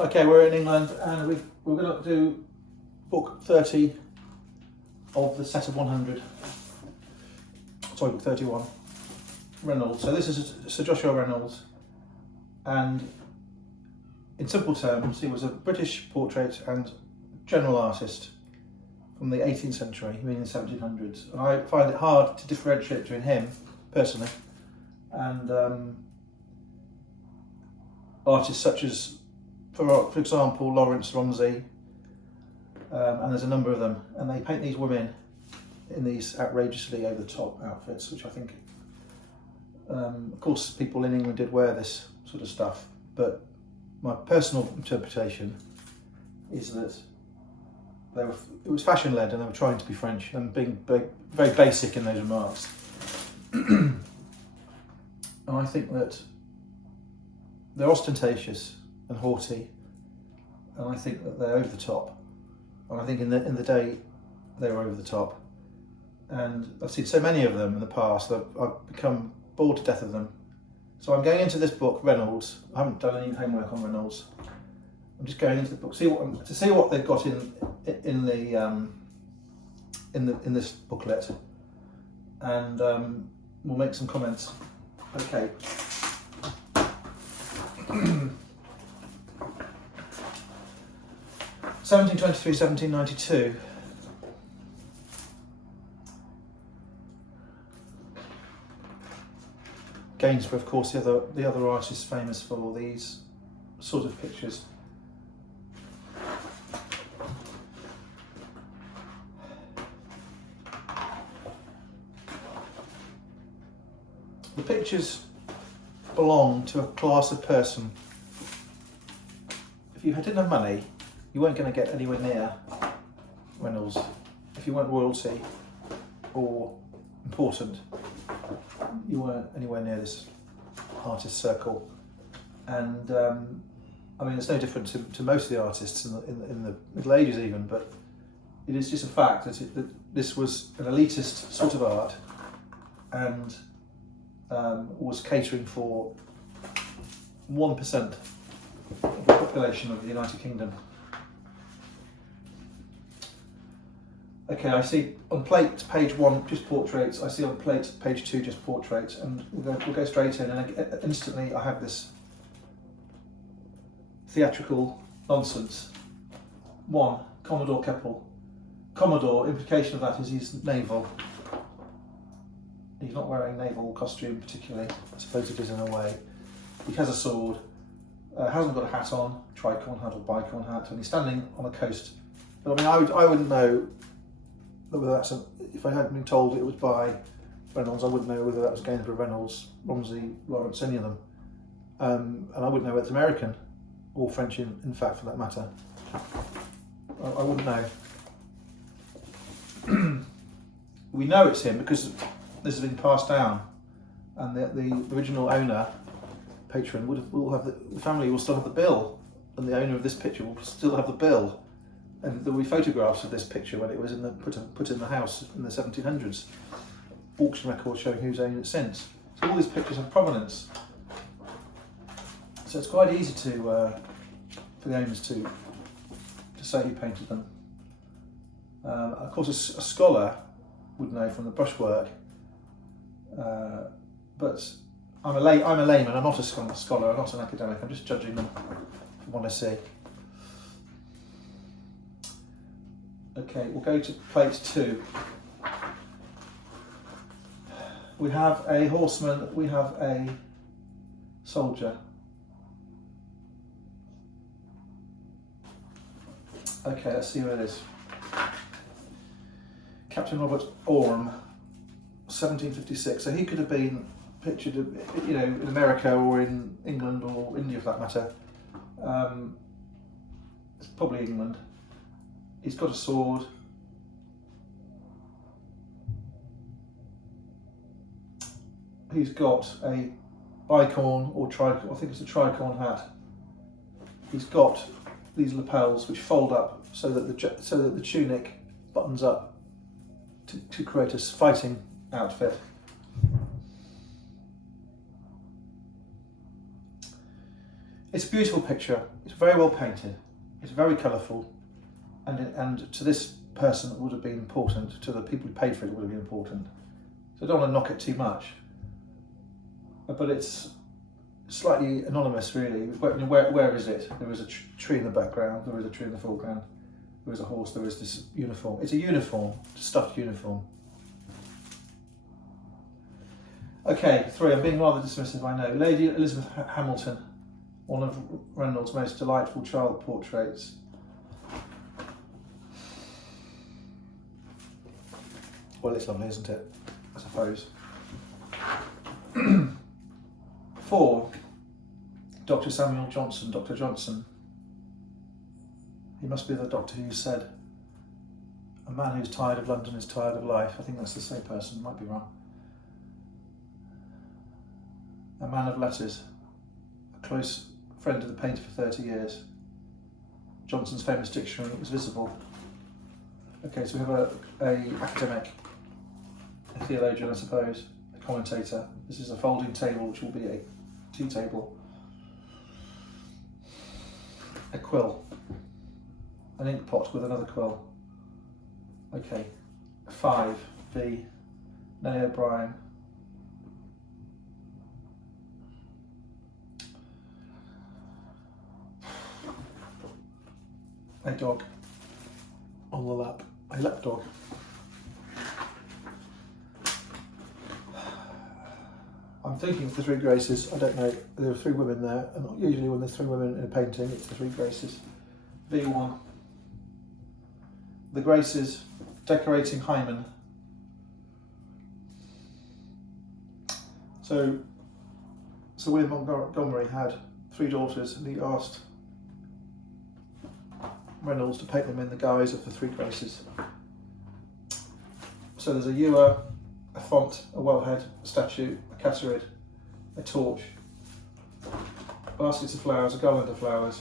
Okay, we're in England and we're going to do book 30 of the set of 100. Sorry, book 31. Reynolds. So this is Sir Joshua Reynolds, and in simple terms, he was a British portrait and general artist from the 18th century, meaning the 1700s. And I find it hard to differentiate between him, personally, and artists such as, for example, Lawrence Romsey, and there's a number of them, and they paint these women in these outrageously over-the-top outfits, which I think, of course, people in England did wear this sort of stuff, but my personal interpretation is that it was fashion-led, and they were trying to be French and being very basic in those remarks. And I think that they're ostentatious and haughty, and I think that they're over the top. And I think in the day they were over the top. And I've seen so many of them in the past that I've become bored to death of them. So I'm going into this book, Reynolds. I haven't done any homework on Reynolds. I'm just going into the book to see what they've got in this booklet, and we'll make some comments. Okay. 1723, 1792. Gainsborough, of course, the other artist famous for these sort of pictures. The pictures belong to a class of person. If you didn't have money, you weren't going to get anywhere near Reynolds. If you weren't royalty or important, you weren't anywhere near this artist circle. And I mean, it's no different to most of the artists in the Middle Ages even, but it is just a fact that this was an elitist sort of art, and was catering for 1% of the population of the United Kingdom. Okay, I see on plate page 1 just portraits. I see on plate page 2 just portraits, and we'll go straight in. And instantly, I have this theatrical nonsense. 1, Commodore Keppel. Commodore, implication of that is he's naval. He's not wearing naval costume particularly. I suppose it is in a way. He has a sword. Hasn't got a hat on, tricorn hat or bicorn hat, and he's standing on a coast. But I mean, I wouldn't know whether that's if I hadn't been told it was by Reynolds, I wouldn't know whether that was Gainsborough, Reynolds, Romsey, Lawrence, any of them, and I wouldn't know whether it's American or French, in fact, for that matter. I wouldn't know. We know it's him because this has been passed down, and the original owner, patron, will have the family will still have the bill, and the owner of this picture will still have the bill, and there will be photographs of this picture when it was put in the house in the 1700s. Auction records showing who's owned it since. So all these pictures have provenance. So it's quite easy for the owners to say who painted them. Of course, a scholar would know from the brushwork, but I'm a layman. I'm not a scholar. I'm not an academic. I'm just judging them from what I see. Okay, we'll go to plate 2. We have a horseman. We have a soldier. Okay, let's see who it is. Captain Robert Orme, 1756. So he could have been pictured, in America or in England or India for that matter. It's probably England. He's got a sword. He's got a bicorn or tricorn. I think it's a tricorn hat. He's got these lapels which fold up so that the tunic buttons up to create a fighting outfit. It's a beautiful picture. It's very well painted. It's very colourful, and to this person it would have been important. To the people who paid for it, it would have been important. So I don't want to knock it too much, but it's slightly anonymous, really. Where is it? There is a tree in the background. There is a tree in the foreground. There is a horse. There is this uniform. It's a uniform, a stuffed uniform. Okay, 3. I'm being rather dismissive, I know. Lady Elizabeth Hamilton, one of Reynolds' most delightful child portraits. Well, it's lovely, isn't it? I suppose. 4. Dr. Samuel Johnson, Dr. Johnson. He must be the doctor who said, "A man who's tired of London is tired of life." I think that's the same person, might be wrong. A man of letters, a close friend of the painter for 30 years. Johnson's famous dictionary was visible. Okay, so we have a academic, a theologian, I suppose, a commentator. This is a folding table, which will be a tea table. A quill, an ink pot with another quill. Okay, 5, V, Nellie O'Brien. A dog on the lap, a lap dog. I'm thinking of the 3 Graces. I don't know, there are 3 women there, and usually when there's 3 women in a painting, it's the 3 Graces. V1. The Graces decorating hymen. So Sir William Montgomery had 3 daughters, and he asked Reynolds to paint them in the guise of the 3 Graces. So there's a ewer, a font, a wellhead, a statue, a catterid, a torch, baskets of flowers, a garland of flowers.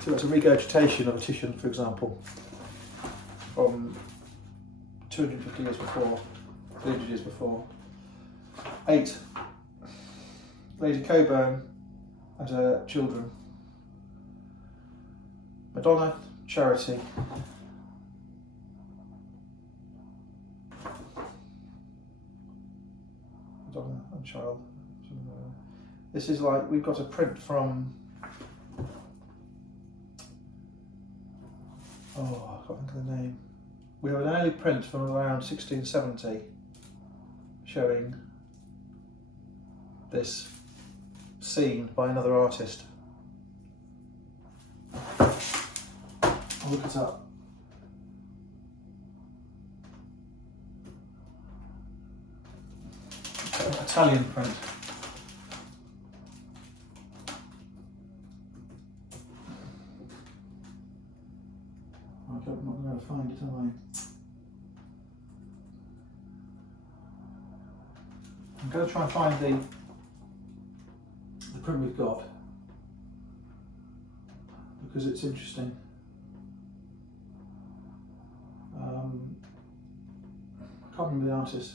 So that's a regurgitation of a Titian, for example, from 250 years before, 300 years before. 8. Lady Coburn and her children. Madonna, Charity. Madonna and child. This is like, we've got a print from, I can't think of the name. We have an early print from around 1670 showing this scene by another artist. I'll look it up. Italian print. I'm not going to find it, am I? I'm going to try and find the print we've got, because it's interesting. I can't remember the artist.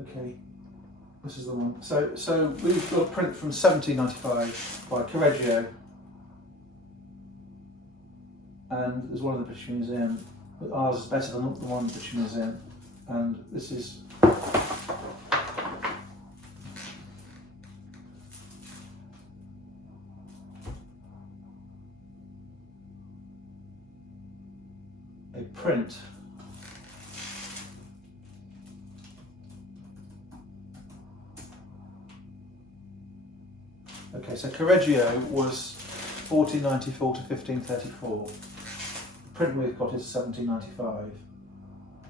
Okay, this is the one. So we've got a print from 1795 by Correggio, and there's one at the British Museum. But ours is better than the one at the British Museum, and this is a print Okay, so Correggio was 1494 to 1534. The print we've got is 1795.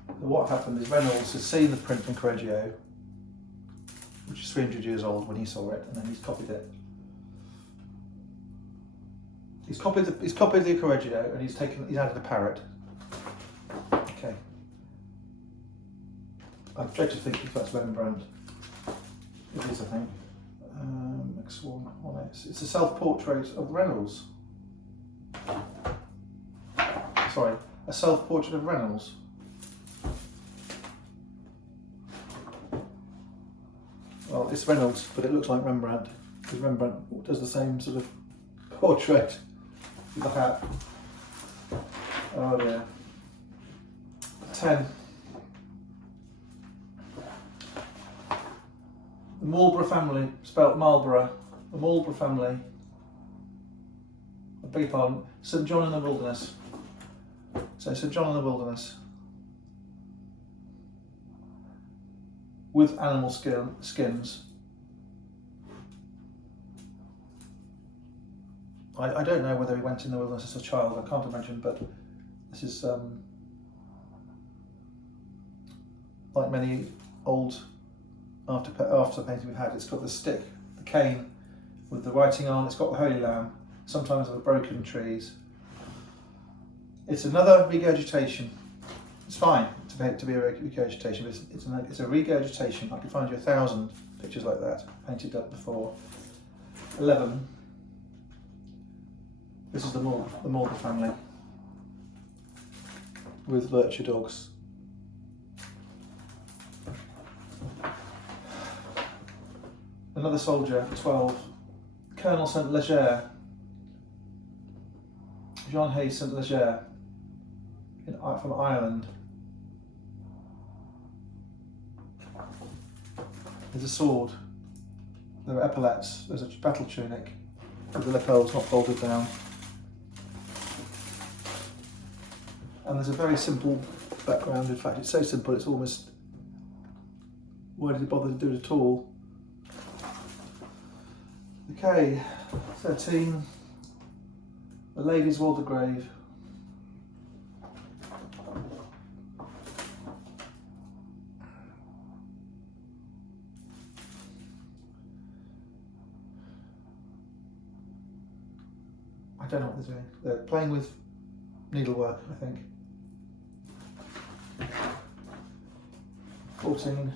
So what happened is Reynolds has seen the print from Correggio, which is 300 years old when he saw it, and then he's copied it. He's copied the Correggio, and he's added a parrot. Okay. I dread to think if that's Rembrandt. It is, I think. Next one on it. It's a self-portrait of Reynolds. Sorry, a self-portrait of Reynolds. Well, it's Reynolds, but it looks like Rembrandt, because Rembrandt does the same sort of portrait with the hat. Oh yeah. 10. The Marlborough family, spelt Marlborough, the Marlborough family, I beg your pardon, St John in the Wilderness. So St John in the Wilderness with animal skins. I don't know whether he went in the wilderness as a child, I can't imagine, but this is like many old after painting we've had. It's got the stick, the cane with the writing on, it's got the Holy Lamb, sometimes the broken trees. It's another regurgitation. It's fine to be a regurgitation, but it's a regurgitation. I could find you 1,000 pictures like that painted up before. 11. This is the Marlborough family with lurcher dogs. Another soldier, 12. Colonel St Leger. Jean Hayes St Leger from Ireland. There's a sword. There are epaulets. There's a battle tunic with the lapels not folded down. And there's a very simple background. In fact, it's so simple it's almost, why did he bother to do it at all? Okay, 13. The Ladies' Waldegrave. I don't know what they're doing. They're playing with needlework, I think. 14.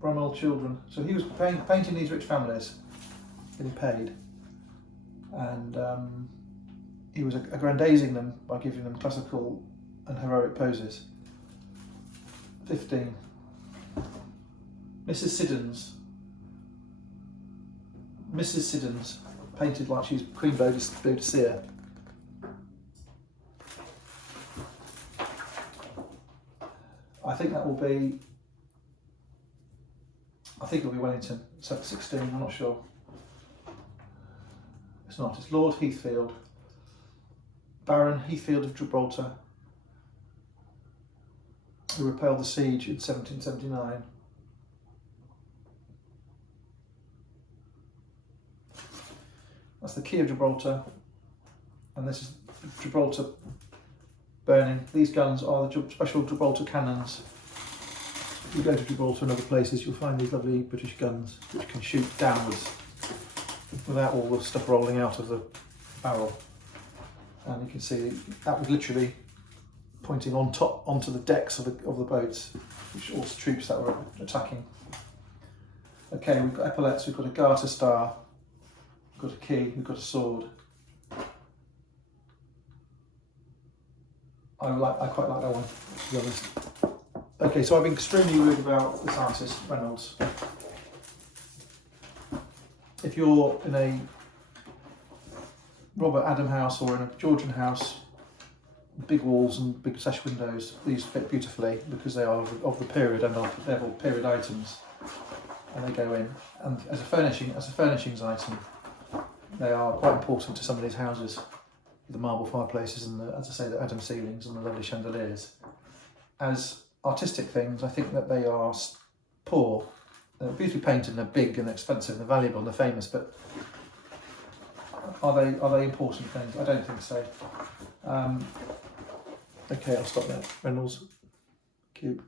Bromwell Children. So he was painting these rich families, getting paid, and he was aggrandizing them by giving them classical and heroic poses. 15. Mrs. Siddons. Mrs. Siddons, painted like she's Queen Boadicea. I think that will be, it'll be Wellington. It's at 16, I'm not sure. It's not, it's Lord Heathfield. Baron Heathfield of Gibraltar, who repelled the siege in 1779. That's the Key of Gibraltar, and this is Gibraltar burning. These guns are the special Gibraltar cannons. If you go to Gibraltar and other places, you'll find these lovely British guns which can shoot downwards without all the stuff rolling out of the barrel. And you can see that was literally pointing on top onto the decks of the boats, which all the troops that were attacking. Okay, we've got epaulets, we've got a garter star, we've got a key, we've got a sword. I quite like that one, to be honest. Okay, so I've been extremely worried about this artist, Reynolds. If you're in a Robert Adam house or in a Georgian house, big walls and big sash windows, these fit beautifully because they are of the period and they're all period items, and they go in. And as a furnishings item, they are quite important to some of these houses. The marble fireplaces and as I say, the Adam ceilings and the lovely chandeliers. As artistic things, I think that they are poor. They're beautifully painted and they're big and expensive and they're valuable and they're famous, but are they important things? I don't think so. Okay, I'll stop there. Reynolds, cute.